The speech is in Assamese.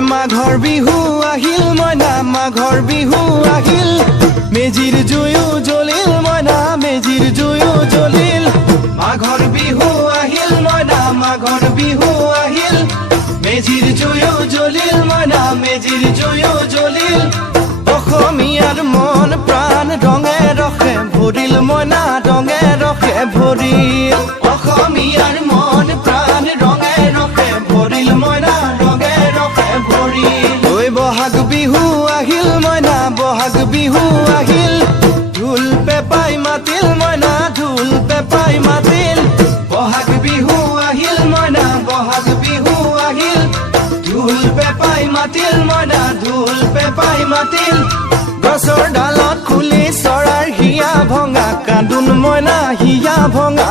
মাঘৰ বিহু আহিল মইনা মাঘৰ বিহু আহিল মেজিৰ জুয়ো জ্বলিল মইনা মেজিৰ জুয়ো জ্বলিল মাঘৰ বিহু আহিল মইনা মাঘৰ বিহু আহিল মেজিৰ জুয়ো জ্বলিল মইনা মেজিৰ জুয়ো জ্বলিল অসমীয়াৰ মন প্ৰাণ ৰঙে ৰসে ভৰিল মইনা ৰঙে ৰসে ভৰিল অসমীয়াৰ মন প্ৰাণ ৰঙে ৰসে ভৰিল মইনা ৰঙে ৰসে ভৰিল ঐ বহাগ বিহু আহিল মইনা বহাগ বিহু আহিল ঢোল পেপাই মাতিল মইনা ঢোল পেপাই মাতিল বহাগ বিহু আহিল মইনা বহাগ বিহু আহিল ঢোল পেপাই মাতিল মইনা ঢোল পেপাই মাতিল গছৰ ডালত খুলি চৰাৰ হিয়া ভঙা কান্দোন মইনা হিয়া ভঙা